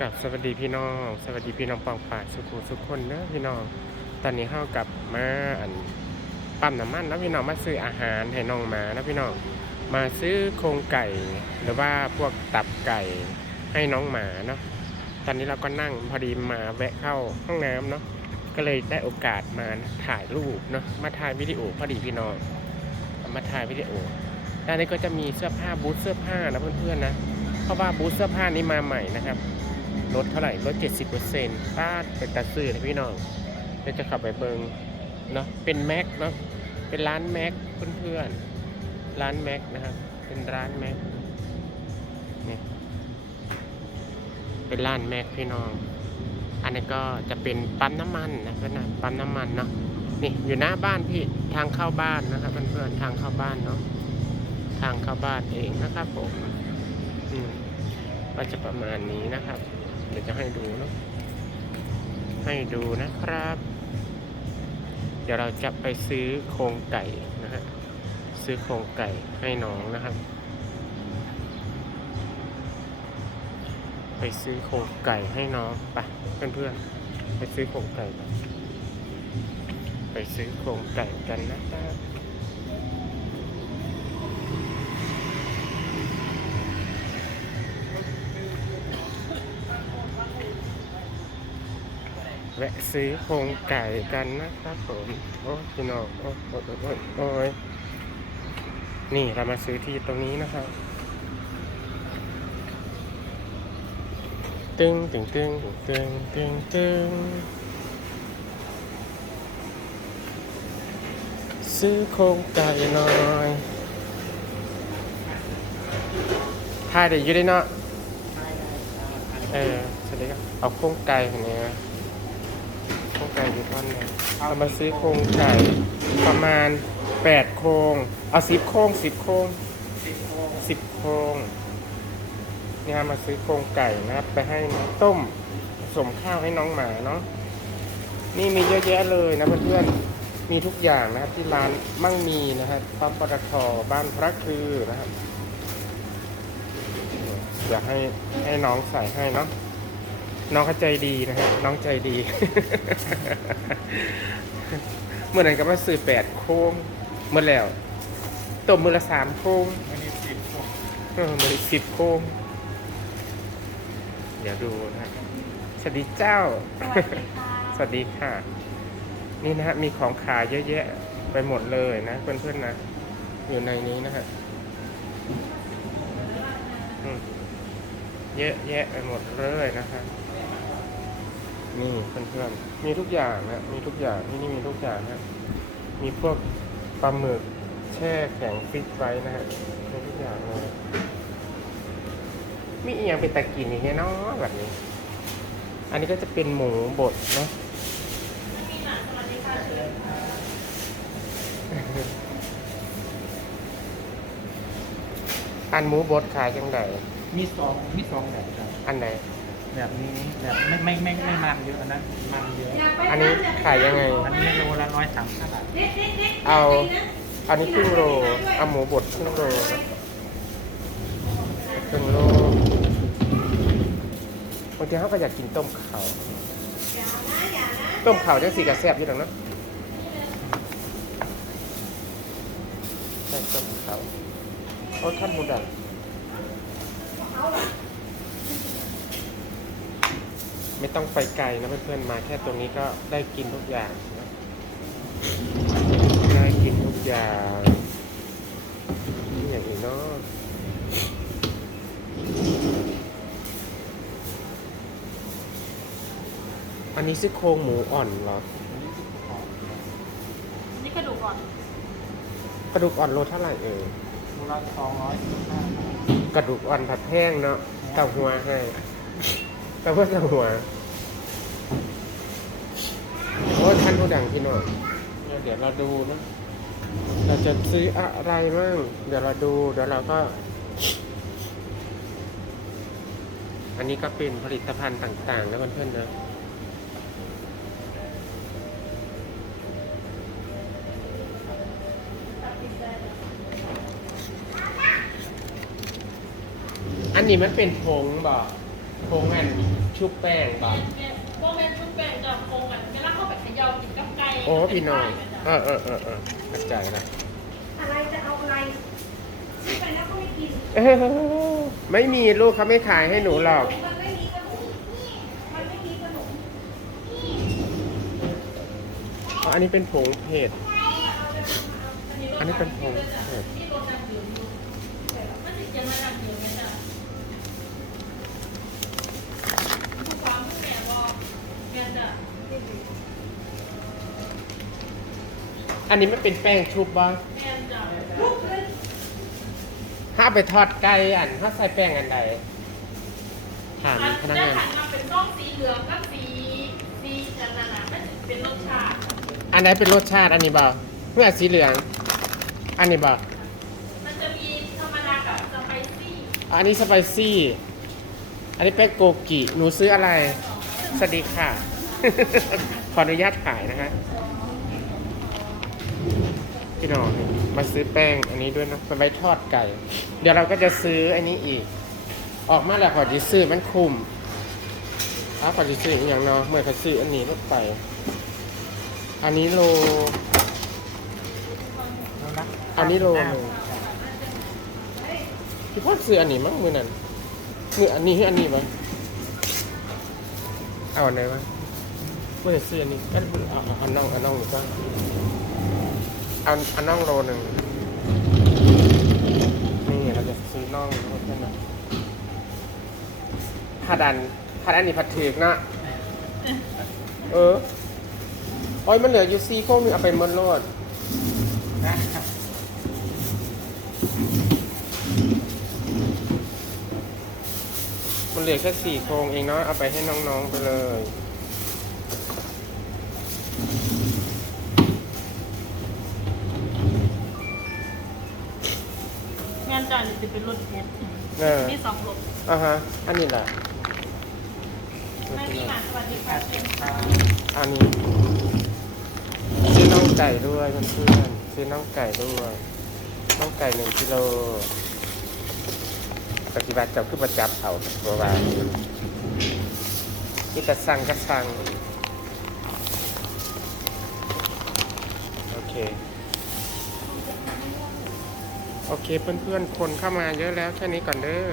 กับสวัสดีพี่น้อง สวัสดีพี่น้องปองป่าสุขุสุขคนเนอะพี่น้อง ตอนนี้เข้ากับมาอันปั๊มน้ำมันแล้วพี่น้องมาซื้ออาหารให้น้องหมานะพี่น้องมาซื้อโครงไก่ หรือว่าพวกตับไก่ให้น้องหมาเนาะตอนนี้เราก็นั่งพอดีมาแวะเข้าห้องน้ำเนาะก็เลยได้โอกาสมาถ่ายรูปเนาะมาถ่ายวิดีโอพอดีพี่น้องมาถ่ายวิดีโอด้านนี้ก็จะมีเสื้อผ้าบูธเสื้อผ้านะเพื่อนๆนะเพราะว่าบูธเสื้อผ้านี้มาใหม่นะครับ ลดเท่าไหร่ลด70%ป้าดเป็นตาซื้อนะพี่น้องเดี๋ยวจะขับไปเบิงเนาะเป็นแม็กเนาะเป็นร้านแม็กเพื่อนๆร้านแม็กนะครับเป็นร้านแม็กเนี่ยเป็นร้านแม็กพี่น้อง อันนี้ก็จะเป็นปั๊มน้ำมันนะเพื่อนนะปั๊มน้ำมันเนาะนี่อยู่หน้าบ้านพี่ทางเข้าบ้านนะครับเพื่อนๆทางเข้าบ้านเนาะทางเข้าบ้านเองนะครับผมอืมก็จะประมาณนี้นะครับ เดี๋ยวจะให้ดูเนาะให้ดูนะครับ เดี๋ยวเราจะไปซื้อโครงไก่นะฮะซื้อโครงไก่ให้น้องนะครับ ไปซื้อโครงไก่ให้น้องไปเพื่อนๆไปซื้อโครงไก่ ไปซื้อโครงไก่กันนะครับ แวะซื้อโครงไก่กันนะครับผมโอ้พี่น้องโอ้โอ้โอ้โอ้โอ้ยนี่เรามาซื้อที่ตรงนี้นะครับตึงตึงตึงตึงตึงตึงซื้อโครงไก่หน่อยถ่ายเดี๋ยวอยู่ได้เนาะเออสวัสดีครับเอาโครงไก่คนนี้นะโครงไก่อยู่ท่อนหนึงเรามาซื้อโครงไก่ประมาณแปดโครงเอาสิบโครงสิบโครงสิบโครงเนี่ฮะมาซื้อโครงไก่นะครับ ไปให้น้องต้มสมข้าวให้น้องหมาเนาะนี่มีเยอะแยะเลยนะเพื่อนๆมีทุกอย่างนะครับที่ร้านมั่งมีนะครับปั๊มปตทบ้านพระคือนะครับอยากให้ให้น้องใส่ให้เนาะ น้องเขาใจดีนะฮะน้องใจดี เมื่อนั้นก็มาซื้อแปดโค้งเมื่อแล้วตบมือละสามโค้งอันนี้สิบหกเออมือสิบโค้งเดี๋ยวดูนะสวัสดีเจ้า สวัสดีค่ะ นี่นะฮะมีของขายเยอะแยะไปหมดเลยนะเพื่อนๆนะ อยู่ในนี้นะฮะอืมเยอะแยะไปหมดเลยนะครับ นี่เพื่อนๆมีทุกอย่างนะมีทุกอย่างที่นี่มีทุกอย่างนะมีพวกปลาหมึกแช่แข็งฟิตไว้นะฮะมีทุกอย่างเลยมีอีกอย่างเป็นตะกินอีกแน่นอนแบบนี้ อันนี้ก็จะเป็นหมูบดเนาะอันหมูบดขายจังไดมีสองมีสองแบบครับ อันไหน แบบนี้แบบไม่ไม่ไม่ไม่มันเยอะอันนั้นมันเยอะอันนี้ขายยังไง อันนี้โลละร้อยสามสิบบาทเอา อันนี้ครึ่งโลเอาหมูบดครึ่งโลนะครึ่งโลบางทีเขาก็อยากกินต้มข่าวต้มข่าวจังสีกระแซบอยู่หรอกเนาะใช่ต้มข่าวโอ้ท่านหมูดัง ไม่ต้องไปไกลนะเพื่อนๆมาแค่ตรงนี้ก็ได้กินทุกอย่างนะได้กินทุกอย่างนี่อย่างอื่นเนาะอันนี้ซี่โครงหมูอ่อนเหรอนี่กระดูกก่อนกระดูกอ่อนโลเท่าไหร่เอ่ยโลละสองร้อยสิบห้าบาทกระดูกอ่อนผัดแห้งเนาะเต่าหัวให้ เต่าหัวเต่าหัวโอ้ท่านผู้ดังพี่น้องเดี๋ยวเราดูนะ เราจะซื้ออะไรบ้างเดี๋ยวเราดู เดี๋ยวเราก็ อันนี้ก็เป็นผลิตภัณฑ์ต่างๆนะเพื่อนๆนะอันนี้มันเป็นผงบ่ ผงอันชชุบแป้งบ่ โมเมนต์ชุบแป้งจะคงกันก็แล้วเข้าไปเขย่ากินกับไก่โอ้พี่น้องเออเออเออเออเข้าใจแล้วอะไรจะเอาอะไรซื้อไปแล้วก็ไม่กินเออไม่มีลูกเขาไม่ขายให้หนูหรอก มันไม่มีขนมมันไม่มีขนมอ๋ออันนี้เป็นผงเผ็ด อันนี้เป็นผงเผ็ด ที่รถดังเดือดอยู่มันติดยังไงดังเดือดไหมจ๊ะ อันนี้ไม่เป็นแป้งชุบบ่แม่จะลุกเลยถ้าเอาไปทอดไก่อันถ้าใส่แป้งอันใดถามอันพนักจะงานหันมาเป็นส้มสีเหลืองกับสีสีจันทร์นะมันจะเป็นรสชาติ อันไหนเป็นรสชาติอันนี้บ่เมื่อสีเหลือง อันนี้บ่มันจะมีธรรมดากับสไปซี่ อันนี้สไปซี่ อันนี้เป็นโกกิ หนูซื้ออะไร สวัสดีค่ะ ขออนุญาตขายนะคะพี่น้องมาซื้อแป้งอันนี้ด้วยนะไปไว้ทอดไก่ เดี๋ยวเราก็จะซื้ออันนี้อีก ออกมาแล้วขอดีซื้อมันคุ้มอ้าวขอดีซื้ออีกอย่างเนาะเมื่อเขาซื้ออันนี้รถไป อันนี้โลอันนี้โลหนึ่งพี่พ่อซื้ออันนี้มั้งมือนั้นมืออันนี้ให้อันนี้มั้งเอาอันไหนมั้ง เมื่อซื้ออันนี้ก็เอาเอาน่องเอาน่องหรือเปล่าเอาเอาน่องโลหนึ่งนี่เราจะซื้อน่องเพื่อนนผัดอันผัดอันนี้ผัดถือนะเออโอ้ยมันเหลืออยู่ซีโค้งนึงเอาไปหมันโลดมันเหลือแค่สี่โครงเองเนาะเอาไปให้น้องๆไปเลย งานจานจะเป็นรสเผ็ดเออมีสองรสอะฮะอันนี้แหละแม่พี่หมาสวัสดีค่ะเชิญค่ะอันนี้ซื้อน่องไก่ด้วยเพื่อนๆซื้อน่องไก่ด้วยน่องไก่หนึ่งกิโลปฏิบัติจับขึ้นมาจับเอาตัววางนี่กระสังกระสังโอเค โอเคเพื่อนๆคนเข้ามาเยอะแล้วแค่นี้ก่อนเด้อ